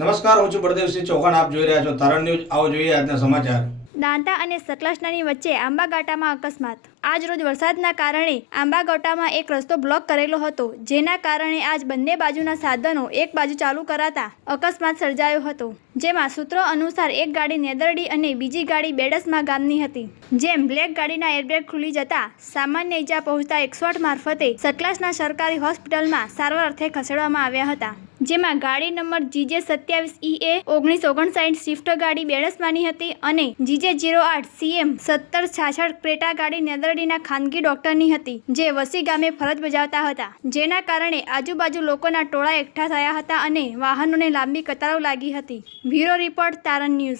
નમસ્કાર, હું છું બળદેવસિંહ ચૌહાણ. આપ જોઈ રહ્યા છો તારણ ન્યૂઝ. આવો જોઈએ આજના સમાચાર. દાંતા અને સકલાસનાની વચ્ચે આંબાગાટામાં અકસ્માત. આજ રોજ વરસાદના કારણે આંબાગાટામાં એક રસ્તો બ્લોક કરેલો હતો, જેના કારણે આજ બંને બાજુના સાધનો એક બાજુ ચાલુ કરાતા અકસ્માત સર્જાયો હતો. જેમાં સૂત્રો અનુસાર એક ગાડી નેદરડી અને બીજી ગાડી બેડસમાં ગામની હતી. જેમ બ્લેક ગાડીના એરબેગ ખુલી જતા સામાન્ય ઈજા પહોંચતા એકસો મારફતે સતલાસના સરકારી હોસ્પિટલમાં સારવાર અર્થે ખસેડવામાં આવ્યા હતા. જેમાં ગાડી નંબર જીજે સત્યાવીસ ઈ એ ઓગણીસ ઓગણસાઠ સ્વિફ્ટ ગાડી બેડસમાની હતી અને જીજે જીરો આઠ સીએમ સત્તર છાછઠ ક્રેટા ગાડી નેદરડીના ખાનગી ડોક્ટરની હતી, જે વસી ગામે ફરજ બજાવતા હતા. જેના કારણે આજુબાજુ લોકોના ટોળા એકઠા થયા હતા અને વાહનોને લાંબી કતારો લાગી હતી. Bureau report Taran news.